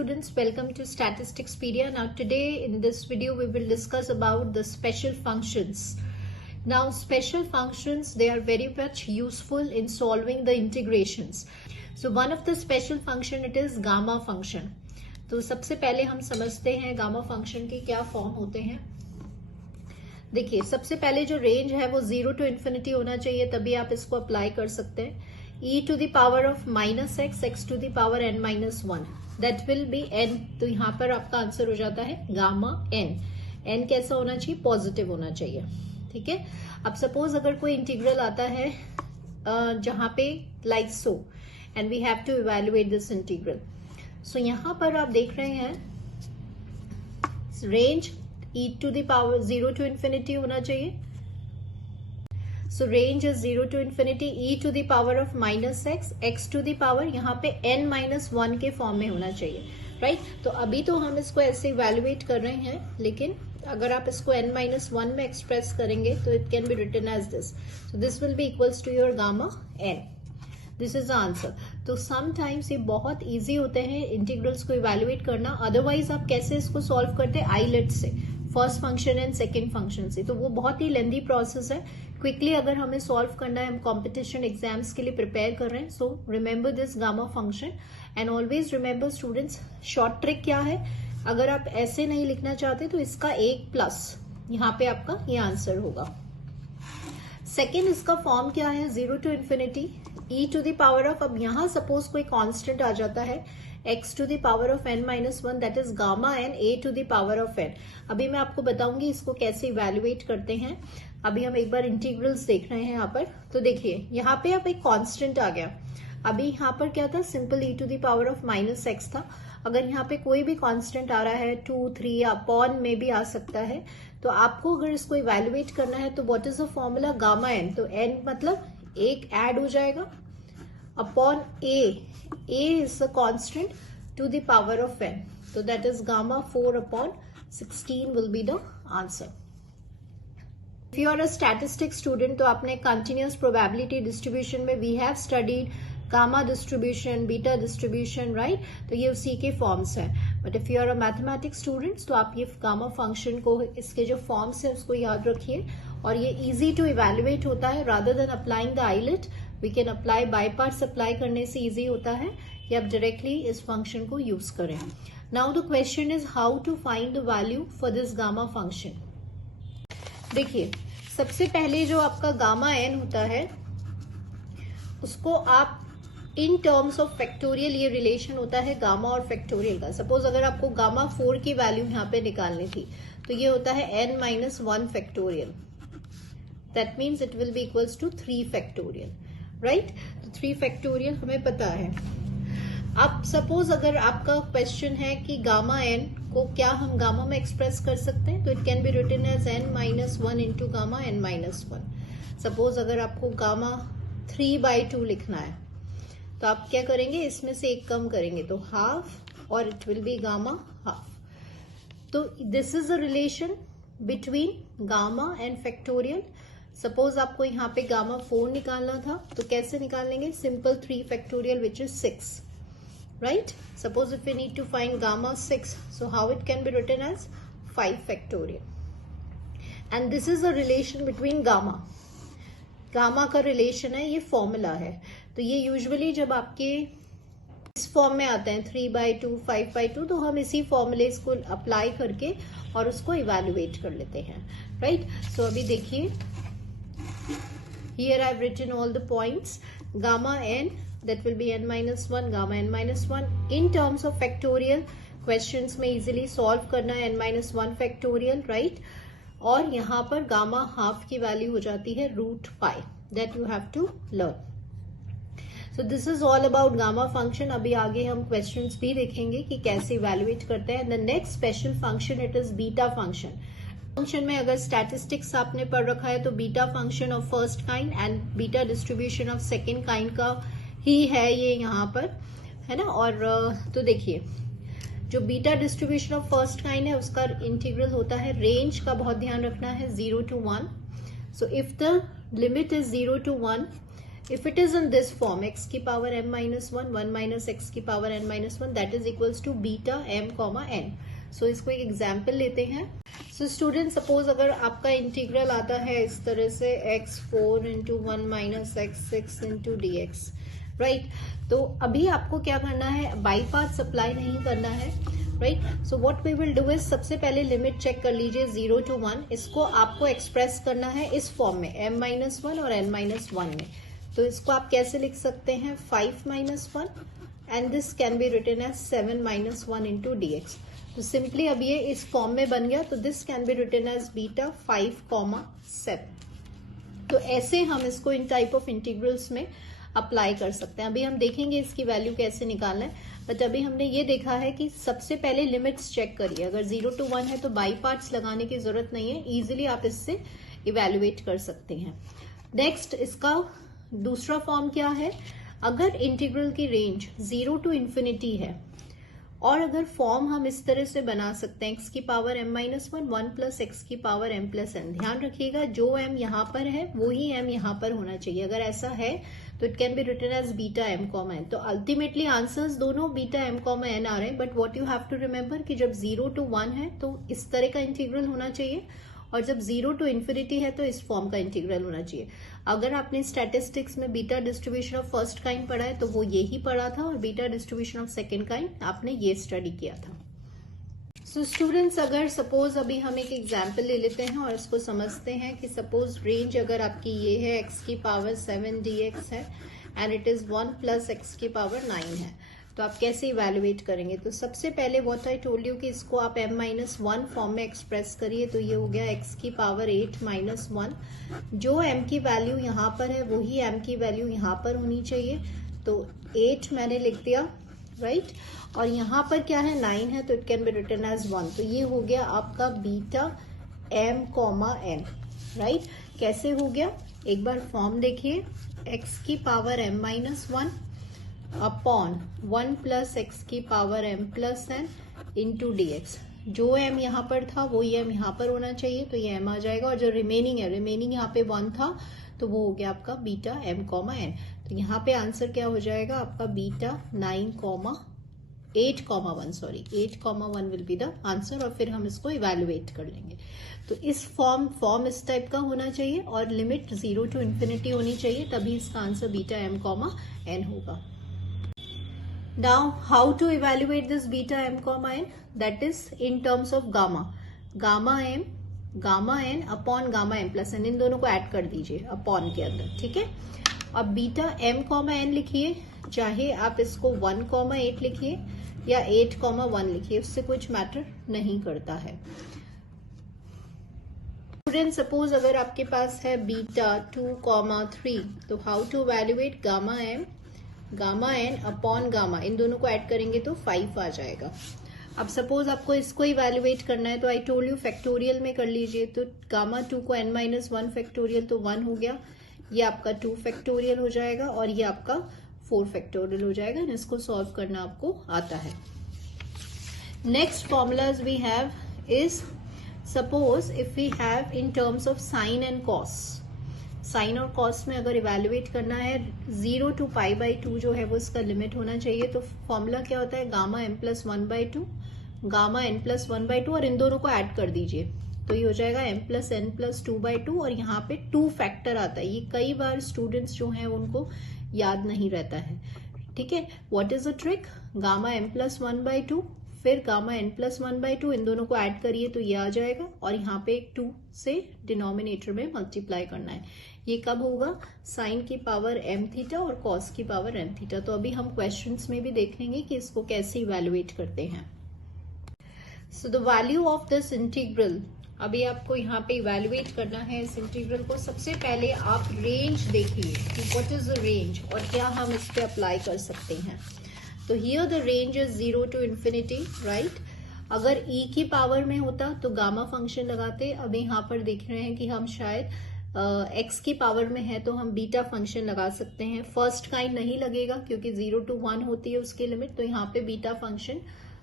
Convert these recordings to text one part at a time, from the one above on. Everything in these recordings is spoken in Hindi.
students, welcome to Statisticpedia. Now today in this video we will discuss about the special functions. Now special functions, they are very much useful in solving the integrations. So one of the special function, it is gamma function. तो सबसे पहले हम समझते हैं गामा फंक्शन के क्या फॉर्म होते हैं. देखिए सबसे पहले जो रेंज है वो 0 to infinity होना चाहिए, तभी आप इसको अप्लाई कर सकते हैं. e to the power of minus x, x to the power n minus 1, that will be n. तो यहाँ पर आपका आंसर हो जाता है गामा n. n कैसा होना चाहिए? पॉजिटिव होना चाहिए. ठीक है. अब सपोज अगर कोई इंटीग्रल आता है जहां पे like so, and we have to evaluate this integral. So यहाँ पर आप देख रहे हैं range e to the power 0 to infinity होना चाहिए. So range is 0 to infinity, e to the power of minus x, x to the power यहाँ पे n minus 1 के फॉर्म में होना चाहिए. राइट तो अभी तो हम इसको ऐसे इवेल्युएट कर रहे हैं, लेकिन अगर आप इसको n minus 1 में एक्सप्रेस करेंगे तो it can be written as this. So this will be equals to your gamma n. This is the answer. तो समटाइम्स ये बहुत इजी होते हैं इंटीग्रल्स को इवेल्युएट करना. अदरवाइज आप कैसे इसको सॉल्व करते हैं? आईलेट से, first function and second function से. तो वो बहुत ही लेंदी प्रोसेस है. क्विकली अगर हमें सॉल्व करना है, हम कॉम्पिटिशन एग्जाम्स के लिए प्रिपेयर कर रहे हैं, so remember this gamma function and always remember students, short trick क्या है, अगर आप ऐसे नहीं लिखना चाहते तो इसका एक प्लस यहाँ पे आपका ये आंसर होगा. सेकेंड इसका फॉर्म क्या है? 0 to infinity e to the power of, अब यहाँ सपोज कोई कांस्टेंट आ जाता है x to the power of n minus 1, that is gamma n a to the power of n. अभी मैं आपको बताऊंगी इसको कैसे इवेल्युएट करते हैं. अभी हम एक बार इंटीग्रल्स देख रहे हैं यहाँ पर. तो देखिए यहाँ पे अब एक कांस्टेंट आ गया. अभी यहाँ पर क्या था? Simple e to the power of minus x था. अगर यहाँ पे कोई भी कांस्टेंट आ रहा है 2, 3 या अपॉन में भी आ सकता है, तो आपको अगर इसको इवेल्युएट करना है तो what is the formula? Gamma n. तो n मतलब एक ऐड हो जाएगा upon a. a is the constant to the power of n. So that is gamma 4 upon 16 will be the answer. If you are a statistics student, तो आपने continuous probability distribution में we have studied gamma distribution, beta distribution, right? तो ये उसी के forms हैं. But if you are a mathematics students, तो आप ये gamma function को, इसके जो forms है उसको याद रखिए. और ये easy to evaluate होता है. Rather than applying the eyelet, we can apply by parts. Apply करने से easy होता है कि आप directly इस function को use करें. Now the question is how to find the value for this gamma function. देखिए सबसे पहले जो आपका गामा n होता है उसको आप इन टर्म्स ऑफ फैक्टोरियल, ये रिलेशन होता है गामा और फैक्टोरियल का. सपोज अगर आपको गामा 4 की वैल्यू यहाँ पे निकालनी थी तो ये होता है n minus 1 factorial. That means it will be equals to 3 factorial. Right तो 3 फैक्टोरियल हमें पता है. अब सपोज अगर आपका क्वेश्चन है कि गामा n को क्या हम गामा में एक्सप्रेस कर सकते हैं, तो it can be written as n minus 1 into gamma n minus 1. Suppose अगर आपको गामा 3/2 लिखना है तो आप क्या करेंगे? इसमें से एक कम करेंगे तो हाफ, और it will be gamma half. तो this is a relation between gamma and factorial. Suppose आपको यहाँ पे गामा 4 निकालना था तो कैसे निकाल लेंगे? Simple 3 factorial which is 6. Right? Suppose if we need to find gamma 6, so how it can be written as 5 factorial. And this is a relation between gamma. Gamma का relation है, ये formula है. तो ये usually जब आपके इस फॉर्म में आते हैं 3/2, 5/2, तो हम इसी फॉर्मूले को अप्लाई करके और उसको इवेल्युएट कर लेते हैं. राइट सो अभी देखिए, here I've written all the points. Gamma n, that will be n minus 1, gamma n minus 1. In terms of factorial, questions में easily solve करना है n minus 1 factorial, right? और यहाँ पर gamma half की value हो जाती है √pi. That you have to learn. So this is all about gamma function. अभी आगे हम questions भी देखेंगे कि कैसे evaluate करते हैं. The next special function, it is beta function. Function में अगर स्टैटिस्टिक्स आपने पढ़ रखा है तो beta function of first kind and beta distribution of second kind का ही है ये यहाँ पर, है ना. और तो देखिए जो beta distribution of first kind है उसका इंटीग्रल होता है, रेंज का बहुत ध्यान रखना है, 0 to 1. So if the limit is 0 to 1, If it is in this form, x की power m minus 1, 1 minus x की power n minus 1, that is equals to beta m comma n. So इसको एक एग्जाम्पल लेते हैं. So स्टूडेंट सपोज अगर आपका इंटीग्रल आता है इस तरह से x4 into 1 minus x6 into d x, right. तो अभी आपको क्या करना है, बाई पार्ट सप्लाई नहीं करना है, right. So what we will do is, सबसे पहले लिमिट चेक कर लीजिए 0 to 1. इसको आपको एक्सप्रेस करना है इस फॉर्म में m माइनस 1 और n माइनस 1 में. तो इसको आप कैसे लिख सकते हैं, 5 minus 1 and this can be written as 7 minus 1 into d x. तो सिंपली अब ये इस फॉर्म में बन गया, तो this can be written as beta 5,7. तो ऐसे हम इसको इन टाइप ऑफ इंटीग्रल्स में अप्लाई कर सकते हैं. अभी हम देखेंगे इसकी वैल्यू कैसे निकालना है, बट अभी हमने ये देखा है कि सबसे पहले लिमिट्स चेक करिए. अगर 0 to 1 है तो बाई पार्ट्स लगाने की जरूरत नहीं है, इजीली आप इससे इवेल्युएट कर सकते हैं. नेक्स्ट इसका दूसरा फॉर्म क्या है, अगर इंटीग्रल की रेंज 0 to इन्फिनिटी है और अगर फॉर्म हम इस तरह से बना सकते हैं x की power m minus 1 plus x की पावर m प्लस n. ध्यान रखिएगा जो m यहाँ पर है वो ही m यहाँ पर होना चाहिए. अगर ऐसा है तो it can be written as beta m comma n. तो अल्टीमेटली आंसर्स दोनों बीटा m कॉमा n आ रहे हैं, but what you have to remember कि जब 0 to 1 है तो इस तरह का इंटीग्रल होना चाहिए और जब 0 to इन्फिनिटी है तो इस फॉर्म का इंटीग्रल होना चाहिए. अगर आपने स्टैटिस्टिक्स में beta distribution of first kind पढ़ा है तो वो यही पढ़ा था, और beta distribution of second kind आपने ये स्टडी किया था. सो स्टूडेंट्स, अगर सपोज अभी हम एक एग्जांपल ले लेते हैं और इसको समझते हैं कि सपोज रेंज अगर आपकी ये है x की पावर 7 dx है and it is 1 plus x की पावर 9 है, तो आप कैसे इवेल्युएट करेंगे. तो सबसे पहले व्हाट आई टोल्ड यू कि इसको आप m माइनस 1 फॉर्म में एक्सप्रेस करिए. तो ये हो गया x की पावर 8 माइनस 1. जो m की वैल्यू यहाँ पर है वही m की वैल्यू यहाँ पर होनी चाहिए. तो 8 मैंने लिख दिया, राइट. और यहाँ पर क्या है, 9 है, तो it can be written as 1. तो ये हो गया आपका beta m comma n, right. कैसे हो गया, एक बार फॉर्म देखिए, x की power m minus 1 upon 1 plus x की power m plus n into d x. जो m यहाँ पर था वही m यहाँ पर होना चाहिए, तो ये m आ जाएगा. और जो रिमेनिंग है, रिमेनिंग यहाँ पे 1 था, तो वो हो गया आपका बीटा m कॉमा n. तो यहाँ पे आंसर क्या हो जाएगा आपका beta 8,1 will be the answer. और फिर हम इसको इवेल्युएट कर लेंगे. तो इस फॉर्म इस टाइप का होना चाहिए और लिमिट 0 to इन्फिनिटी होनी चाहिए, तभी इसका answer beta m comma n होगा. Now, how to evaluate this beta m comma n? That is in terms of gamma. Gamma m, gamma n upon gamma m plus n, इन दोनों को ऐड कर दीजिए अपॉन के अंदर, ठीक है. अब बीटा m कॉमा n लिखिए, चाहे आप इसको 1,8 लिखिए या 8,1 लिखिए, उससे कुछ मैटर नहीं करता है. स्टूडेंट सपोज अगर आपके पास है बीटा 2,3, तो how to evaluate gamma m, gamma n upon gamma, इन दोनों को ऐड करेंगे तो 5 आ जाएगा. अब सपोज आपको इसको इवेल्युएट करना है तो आई टोल्ड यू फैक्टोरियल में कर लीजिए. तो गामा 2 को n माइनस 1 फैक्टोरियल, तो 1 हो गया. ये आपका 2 फैक्टोरियल हो जाएगा और ये आपका 4 फैक्टोरियल हो जाएगा. इसको सॉल्व करना आपको आता है. Next formulas we have is, suppose if we have in terms of sine and cos. Sine और कॉस में अगर इवेल्युएट करना है 0 to π/2 जो है वो इसका लिमिट होना चाहिए. तो फॉर्मूला क्या होता है, gamma m plus 1/2 gamma n plus 1/2 और इन दोनों को ऐड कर दीजिए. तो ये हो जाएगा m प्लस n प्लस 2/2 और यहाँ पे 2 फैक्टर आता है. ये कई बार स्टूडेंट्स जो हैं उनको याद नहीं रहता है, ठीक है. What is the trick, gamma m plus 1/2 फिर गामा n प्लस 1/2, इन दोनों को ऐड करिए तो ये आ जाएगा. और यहाँ पे 2 से डिनोमिनेटर में मल्टीप्लाई करना है. ये कब होगा, साइन की पावर m थीटा और कॉस की पावर n थीटा. तो अभी हम क्वेश्चंस में भी देख लेंगे कि इसको कैसे इवेल्युएट करते हैं. So the value of this integral, अभी आपको यहाँ पे इवेल्युएट करना है इस इंटीग्रल को. सबसे पहले आप रेंज देखिए कि व्हाट इज द रेंज और क्या हम इस पे अप्लाई कर सकते हैं. तो here the range is 0 to infinity, right. अगर e की पावर में होता तो गामा फंक्शन लगाते. अभी यहाँ पर देख रहे हैं कि हम शायद x की पावर में है तो हम बीटा फंक्शन लगा सकते हैं. फर्स्ट काइंड नहीं लगेगा क्योंकि 0 to 1 होती है उसकी लिमिट, तो यहाँ पे बीटा फंक्शन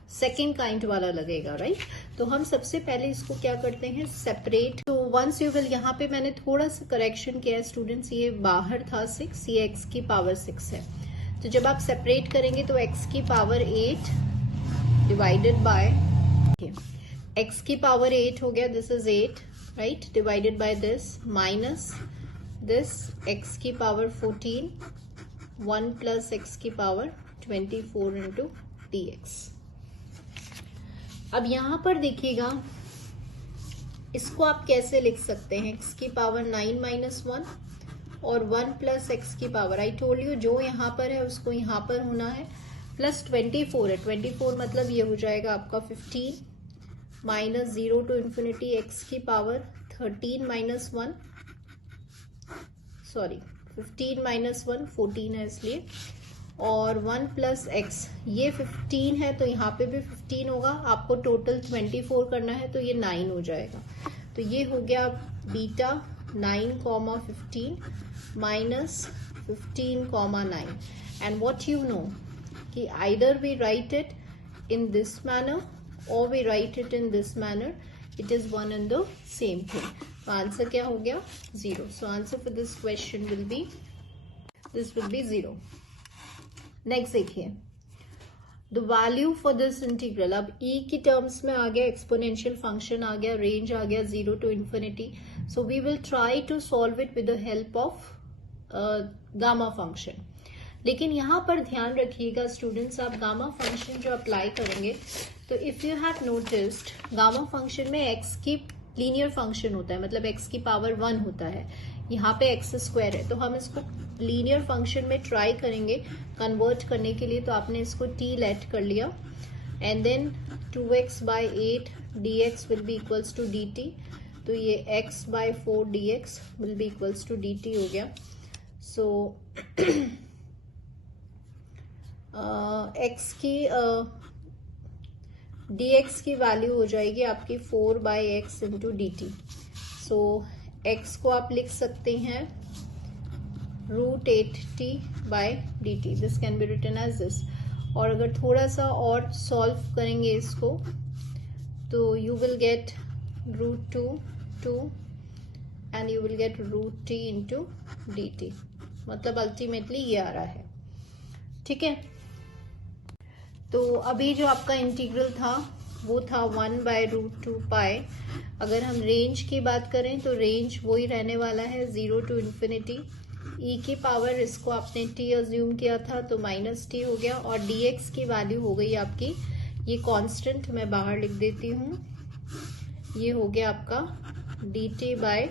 सेकेंड काइंड वाला लगेगा, राइट। तो हम सबसे पहले इसको क्या करते हैं, सेपरेट। तो वंस यू विल, यहाँ पे मैंने थोड़ा सा करेक्शन किया है स्टूडेंट्स, ये बाहर था 6, ये x की पावर 6 है। तो जब आप सेपरेट करेंगे तो x की पावर 8 डिवाइडेड बाय x की पावर 8 हो गया, this is 8, right, divided by this minus this x की पावर 14, 1 प्लस x की पावर 24 इंटू dx। अब यहां पर देखिएगा, इसको आप कैसे लिख सकते हैं, x की पावर 9 माइनस 1 और 1 प्लस x की पावर, आई टोल्ड यू जो यहाँ पर है उसको यहाँ पर होना है, प्लस 24 है, 24 मतलब ये हो जाएगा आपका 15 माइनस 0 टू इन्फिनिटी x की पावर 13 माइनस 1, सॉरी 15 माइनस 1 14 है इसलिए, और 1 प्लस एक्स, ये 15 है तो यहाँ पे भी 15 होगा, आपको टोटल 24 करना है तो ये 9 हो जाएगा। तो ये हो गया beta 9,15 minus 15,9, and what you know कि either we write it in this manner और we write it in this manner, it is one and the same thing. तो आंसर क्या हो गया, 0। So answer for this question will be, this will be 0। Next देखिए, the value for this integral, अब e की टर्म्स में आ गया, एक्सपोनेंशियल फंक्शन आ गया, रेंज आ गया 0 to infinity. So we will try to solve it with the help of gamma function. लेकिन यहाँ पर ध्यान रखिएगा स्टूडेंट्स, आप गामा फंक्शन जो अप्लाई करेंगे तो if you have noticed, gamma function में x की लीनियर फंक्शन होता है, मतलब x की पावर 1 होता है, यहाँ पे x स्क्वायर है, तो हम इसको लीनियर फंक्शन में ट्राई करेंगे कन्वर्ट करने के लिए। तो आपने इसको t लेट कर लिया, and then 2x by 8 dx will be equals to dt, तो ये x by 4 dx will be equals to dt हो गया। सो x की dx की वैल्यू हो जाएगी आपकी 4 by x into d t. सो x को आप लिख सकते हैं √8t by dt, this can be written as this. और अगर थोड़ा सा और सॉल्व करेंगे इसको तो you will gate √2 and you will get √t into dt, मतलब अल्टीमेटली ये आ रहा है, ठीक है। तो अभी जो आपका इंटीग्रल था वो था 1 बाय √2 पाई। अगर हम रेंज की बात करें तो रेंज वही रहने वाला है 0 टू इन्फिनिटी। e की पावर, इसको आपने t अज्यूम किया था तो माइनस t हो गया, और dx की वैल्यू हो गई आपकी, ये कांस्टेंट मैं बाहर लिख देती हूँ, ये हो गया आपका dt बाय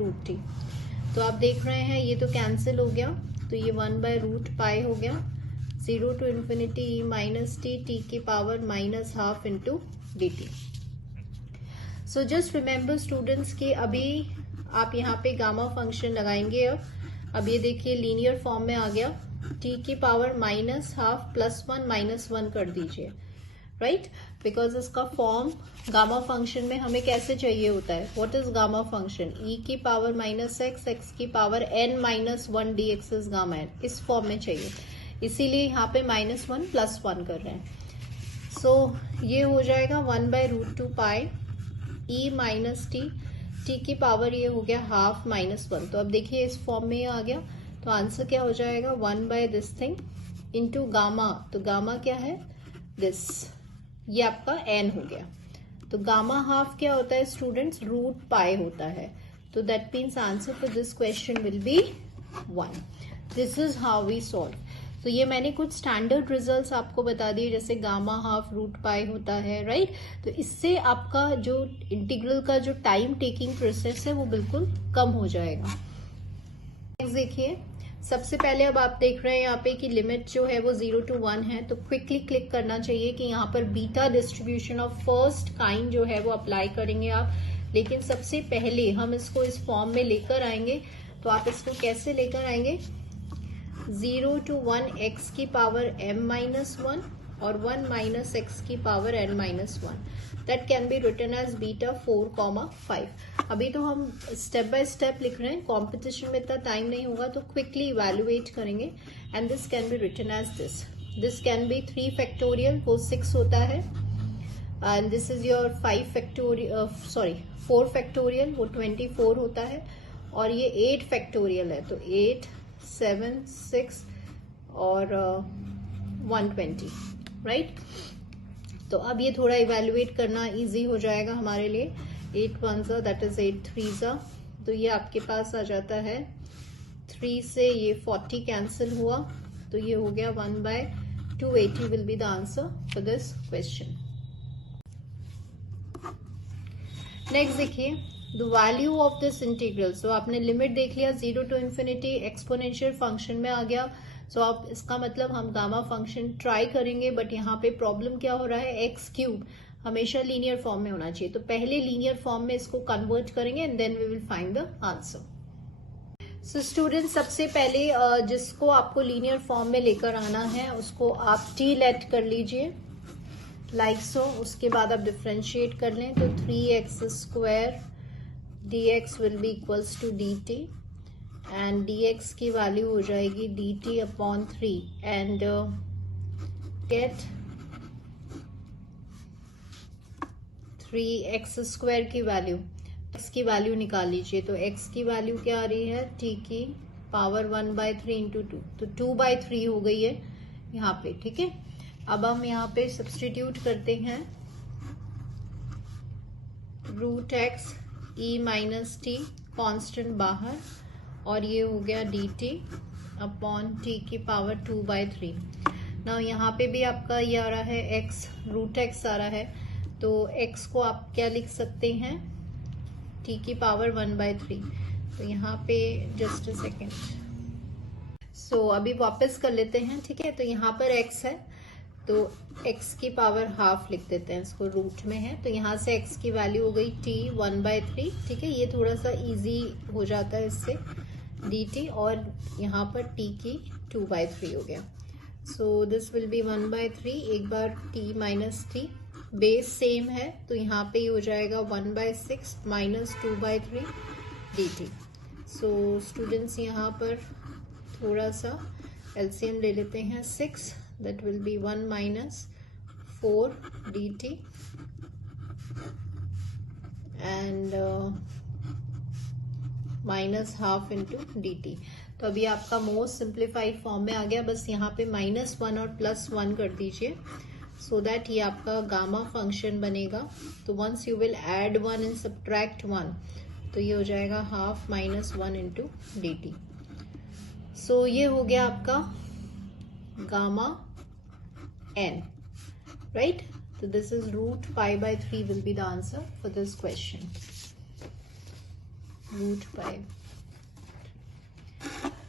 √t। तो आप देख रहे हैं ये तो कैंसिल हो गया, तो ये 1 बाय √ पाई हो गया, 0 to infinity e minus t की power minus half into dt। So just remember students कि अभी आप यहाँ पे गामा फंक्शन लगाएंगे। अब ये देखिए लीनियर फॉर्म में आ गया, t की power minus half plus 1 minus 1 कर दीजिए, राइट, बिकॉज इसका फॉर्म गामा फंक्शन में हमें कैसे चाहिए होता है, what is gamma function, e की पावर माइनस एक्स, एक्स की power n minus 1 dx is gamma n, इस फॉर्म में चाहिए, इसीलिए यहाँ पे -1 + 1 कर रहे हैं। सो ये हो जाएगा 1 बाय √2 पाई e माइनस t की पावर ये हो गया हाफ -1। तो अब देखिए इस फॉर्म में ये आ गया, तो आंसर क्या हो जाएगा 1 by this thing into gamma, तो गामा क्या है दिस, ये आपका n हो गया। तो गामा हाफ क्या होता है स्टूडेंट्स, √पाई होता है, तो that means answer for this question will be 1। This is how we solve. तो ये मैंने कुछ स्टैंडर्ड रिजल्ट्स आपको बता दिए, जैसे गामा हाफ √पाई होता है, राइट। तो इससे आपका जो इंटीग्रल का जो टाइम टेकिंग प्रोसेस है वो बिल्कुल कम हो जाएगा। नेक्स्ट देखिए, सबसे पहले अब आप देख रहे हैं यहाँ पे कि लिमिट जो है वो 0 टू 1 है, तो क्विकली क्लिक करना चाहिए कि यहाँ पर beta distribution of first kind जो है वो अप्लाई करेंगे आप। लेकिन सबसे पहले हम इसको इस फॉर्म में लेकर आएंगे, तो आप इसको कैसे लेकर आएंगे, 0 टू 1 x की पावर m-1 और 1 माइनस x की power n-1, that can be written as beta 4,5। अभी तो हम स्टेप बाय स्टेप लिख रहे हैं, कॉम्पिटिशन में इतना टाइम नहीं होगा, तो क्विकली इवेल्युएट करेंगे, and this can be written as this, this can be 3 factorial, वो 6 होता है, and this is your 5 factorial, sorry 4 factorial, वो 24 होता है, और ये 8 फैक्टोरियल है, तो 8, 7, 6 और 120, राइट। तो अब ये थोड़ा इवेल्युएट करना इजी हो जाएगा हमारे लिए। 8 1 दैट इज 8 3 तो ये आपके पास आ जाता है 3 से ये 40 कैंसिल हुआ, तो ये हो गया 1/280 will be the answer for this question. Next देखिए, the value of this integral. So आपने लिमिट देख लिया 0 टू इन्फिनिटी, एक्सपोनेंशियल फंक्शन में आ गया। सो आप इसका मतलब हम गामा फंक्शन ट्राई करेंगे, बट यहाँ पे प्रॉब्लम क्या हो रहा है, एक्स क्यूब हमेशा लीनियर फॉर्म में होना चाहिए, तो पहले लीनियर फॉर्म में इसको कन्वर्ट करेंगे and then we will find the answer. So student, सबसे पहले जिसको आपको लीनियर फॉर्म में लेकर आना है उसको आप टी लेट कर लीजिए लाइक सो। उसके बाद आप डिफ्रेंशिएट कर लें, तो 3x² dx will be equals to dt, and dx की वैल्यू हो जाएगी dt/3, एंड गेट 3x² की वैल्यू, x की वैल्यू निकाल लीजिए। तो x की वैल्यू क्या आ रही है, t की पावर 1/3 इंटू 2, तो 2/3 हो गई है यहाँ पे, ठीक है। अब हम यहाँ पे सब्सटीट्यूट करते हैं √x e minus T, constant बाहर, और ये हो गया dt/t की पावर 2/3। ना यहाँ पे भी आपका ये आ रहा है x, √x आ रहा है, तो x को आप क्या लिख सकते हैं, t की पावर 1/3। तो यहाँ पे जस्ट अ सेकेंड, सो अभी वापस कर लेते हैं, ठीक है। तो यहाँ पर x है, तो x की पावर हाफ लिख देते हैं, इसको रूट में है, तो यहाँ से x की वैल्यू हो गई t 1/3, ठीक है। ये थोड़ा सा इजी हो जाता है इससे dt, और यहाँ पर t की 2/3 हो गया। सो दिस विल बी 1/3, एक बार t minus T, base same है, तो यहाँ पे हो जाएगा 1/6 माइनस 2/3 dt। सो स्टूडेंट्स, यहाँ पर थोड़ा सा एलसीएम ले लेते हैं, 6, that will be 1 minus 4 dt, and minus half into dt। तो अभी आपका मोस्ट सिंप्लीफाइड फॉर्म में आ गया, बस यहाँ पे -1 और +1 कर दीजिए, सो दैट ये आपका गामा फंक्शन बनेगा। तो once you will add 1 and subtract 1, तो ये हो जाएगा हाफ -1 इंटू dt। सो ये हो गया आपका gamma n, right? So this is √π/3 will be the answer for this question. √π.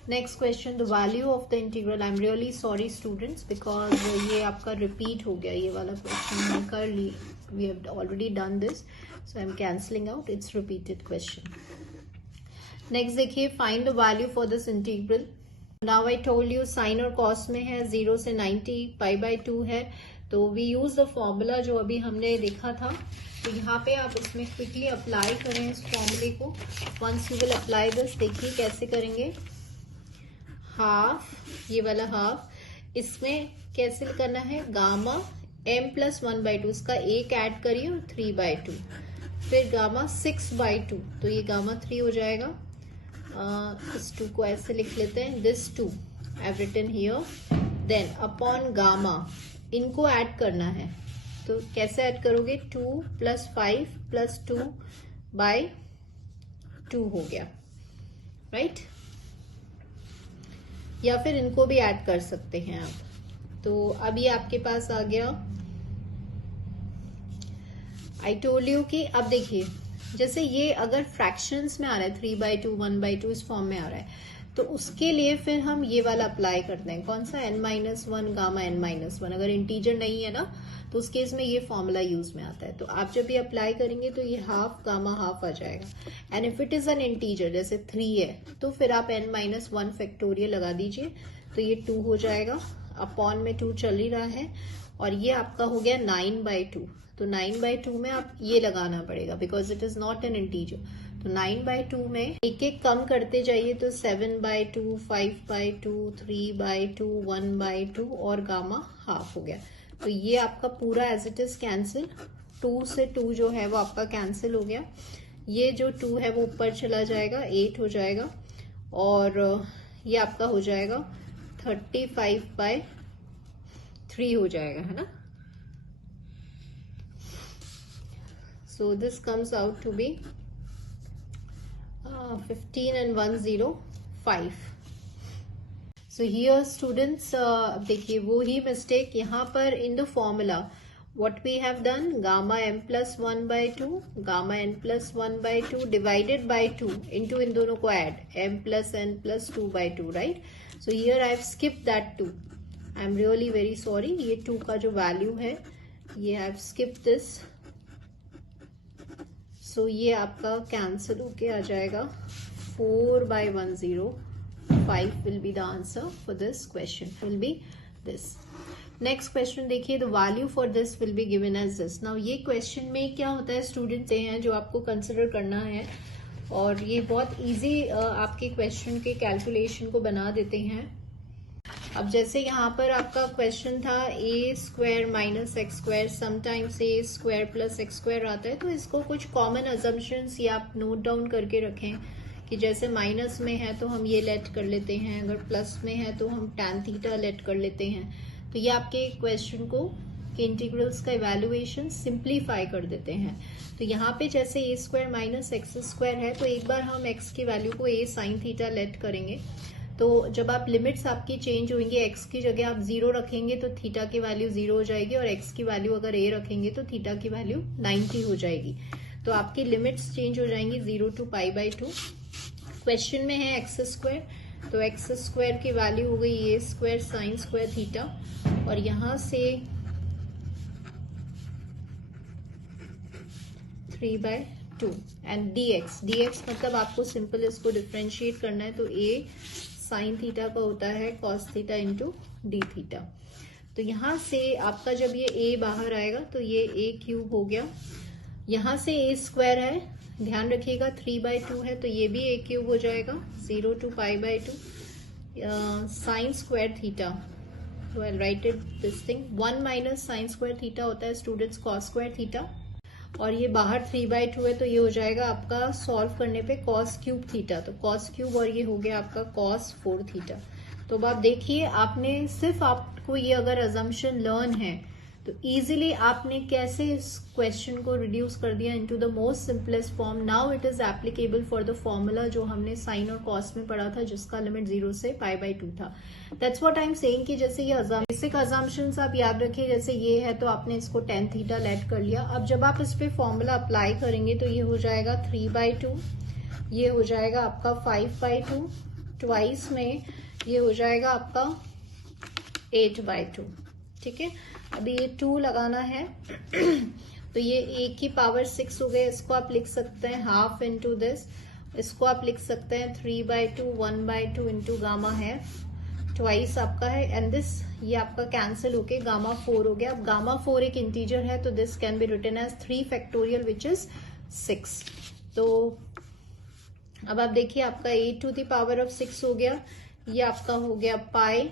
Next question, the value of the integral. I'm really sorry students, because ये आपका repeat हो गया, ये वाला question हमने कर ली, we have already done this, so I'm cancelling out, it's repeated question. Next देखिए, find the value for this integral. Now I told you sin और cos में है, 0 से 90 π/2 है, तो we use the formula जो अभी हमने देखा था। तो यहाँ पे आप इसमें क्विकली अप्लाई करें इस फॉर्मूले को। Once you will apply this, देखिए कैसे करेंगे, हाफ, ये वाला हाफ, इसमें कैसे करना है, गामा m + 1/2, इसका एक ऐड करिए और 3/2, फिर गामा 6/2, तो ये गामा 3 हो जाएगा। इस 2 को ऐसे लिख लेते हैं, this 2 I have written here, then upon gamma, इनको ऐड करना है, तो कैसे ऐड करोगे, 2 + 5 + 2/2 हो गया, राइट। या फिर इनको भी ऐड कर सकते हैं आप। तो अब ये आपके पास आ गया। आई टोल्ड यू कि अब देखिए, जैसे ये अगर फ्रैक्शंस में आ रहा है 3/2 1/2 इस फॉर्म में आ रहा है, तो उसके लिए फिर हम ये वाला अप्लाई करते हैं, कौन सा, n-1 गामा n-1। अगर इंटीजर नहीं है ना, तो उस केस में ये फॉर्मूला यूज में आता है। तो आप जब ये अप्लाई करेंगे तो ये हाफ गामा हाफ आ जाएगा, and if it is an integer जैसे 3 है, तो फिर आप n-1 फैक्टोरियल लगा दीजिए, तो ये 2 हो जाएगा, अपॉन में 2 चल ही रहा है, और ये आपका हो गया 9/2। तो 9/2 में आप ये लगाना पड़ेगा, because it is not an integer, तो 9/2 में एक एक कम करते जाइए तो 7/2, 5/2, 3/2, 1/2 और गामा हाफ हो गया। तो ये आपका पूरा एज इट इज कैंसिल, 2 से 2 जो है वो आपका कैंसिल हो गया। ये जो 2 है वो ऊपर चला जाएगा, 8 हो जाएगा और ये आपका हो जाएगा 35/3 हो जाएगा, है ना। So this comes out to be 15 and 105. So here students देखिए वो ही मिस्टेक यहाँ पर in the formula what we have done, gamma m plus 1/2 gamma n plus 1/2 divided by 2 into इन दोनों को add m plus n plus 2/2, right? So here I have skipped that 2. I am really very sorry. ये 2 का जो वैल्यू है ये I have skipped this. So ये आपका कैंसिल होके आ जाएगा 4/105 will be the answer for this question, will be this. Next question देखिए, the value for this will be given as this. Now ये क्वेश्चन में क्या होता है, स्टूडेंट्स हैं जो आपको कंसिडर करना है और ये बहुत इजी आपके क्वेश्चन के कैलकुलेशन को बना देते हैं। अब जैसे यहाँ पर आपका क्वेश्चन था a² minus x², sometimes a² plus x² आता है, तो इसको कुछ कॉमन अजम्पशंस ये आप नोट डाउन करके रखें कि जैसे माइनस में है तो हम ये लेट कर लेते हैं, अगर प्लस में है तो हम tan थीटा लेट कर लेते हैं। तो ये आपके क्वेश्चन को के इंटीग्रल्स का इवैल्यूएशन सिंप्लीफाई कर देते हैं। तो यहाँ पे जैसे a² माइनस x² है तो एक बार हम x की वैल्यू को a sin थीटा लेट करेंगे, तो जब आप लिमिट्स आपकी चेंज होंगी, x की जगह आप 0 रखेंगे तो थीटा की वैल्यू 0 हो जाएगी और x की वैल्यू अगर a रखेंगे तो थीटा की वैल्यू 90 हो जाएगी। तो आपकी लिमिट्स चेंज हो जाएंगी 0 to π/2। क्वेश्चन में है x², तो x² की वैल्यू हो गई a² sin² थीटा और यहां से 3/2 एंड dx मतलब आपको सिंपल इसको डिफरेंशिएट करना है, तो a साइन थीटा का होता है cos theta into D theta. तो यहां से आपका जब ये a बाहर आएगा तो ये a³ हो गया, यहां से a² है, ध्यान रखिएगा 3/2 है तो ये भी a³ हो जाएगा 0 to π/2 sin² थीटा। तो I write it this thing, 1 minus sin² theta होता है स्टूडेंट्स cos² थीटा और ये बाहर 3/2 है तो ये हो जाएगा आपका सॉल्व करने पे cos³ थीटा, तो cos³ और ये हो गया आपका cos4 थीटा। तो अब आप देखिए, आपने सिर्फ आपको ये अगर अजम्पशन लर्न है तो इजीली आपने कैसे इस क्वेश्चन को रिड्यूस कर दिया into the most simplest form. Now it is applicable for the formula जो हमने साइन और कॉस में पढ़ा था, जिसका लिमिट 0 से π/2 था। That's what I am saying कि जैसे ये बेसिक अजम्पशंस आप याद रखिए, जैसे ये है तो आपने इसको tan थीटा लेट कर लिया। अब जब आप इस पे फॉर्मूला अप्लाई करेंगे तो ये हो जाएगा 3/2, ये हो जाएगा आपका 5/2, ट्वाइस में ये हो जाएगा आपका 8/2। ठीक है, अभी ये 2 लगाना है तो ये a की पावर 6 हो गए, इसको आप लिख सकते हैं हाफ इंटू दिस, इसको आप लिख सकते हैं 3/2 1/2 इंटू गामा है, ट्वाइस आपका है एंड दिस ये आपका कैंसिल होके गामा 4 हो गया। अब गामा 4 एक इंटीजर है तो this can be written as 3 factorial which is 6। तो अब आप देखिए आपका a to the power of 6 हो गया, ये आपका हो गया pi,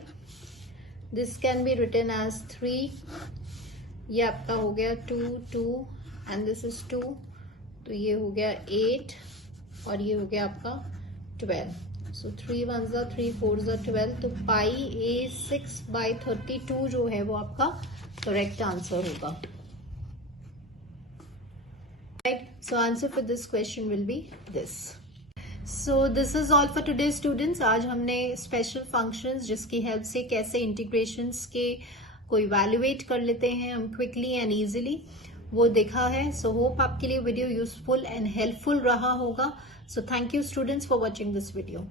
this can be written as 3, ये आपका हो गया 2 2 एंड दिस इज 2, तो ये हो गया 8 और ये हो गया आपका 12। सो 3 1s are 3 4s are 12, तो पाई a6/32 जो है वो आपका करेक्ट आंसर होगा। Right, so answer for this question will be this. So this is all for today students. आज हमने स्पेशल फंक्शंस जिसकी हेल्प से कैसे इंटीग्रेशंस के को इवैल्यूएट कर लेते हैं हम क्विकली एंड इजीली, वो देखा है। सो होप आपके लिए वीडियो यूजफुल एंड हेल्पफुल रहा होगा। So thank you students for watching this video.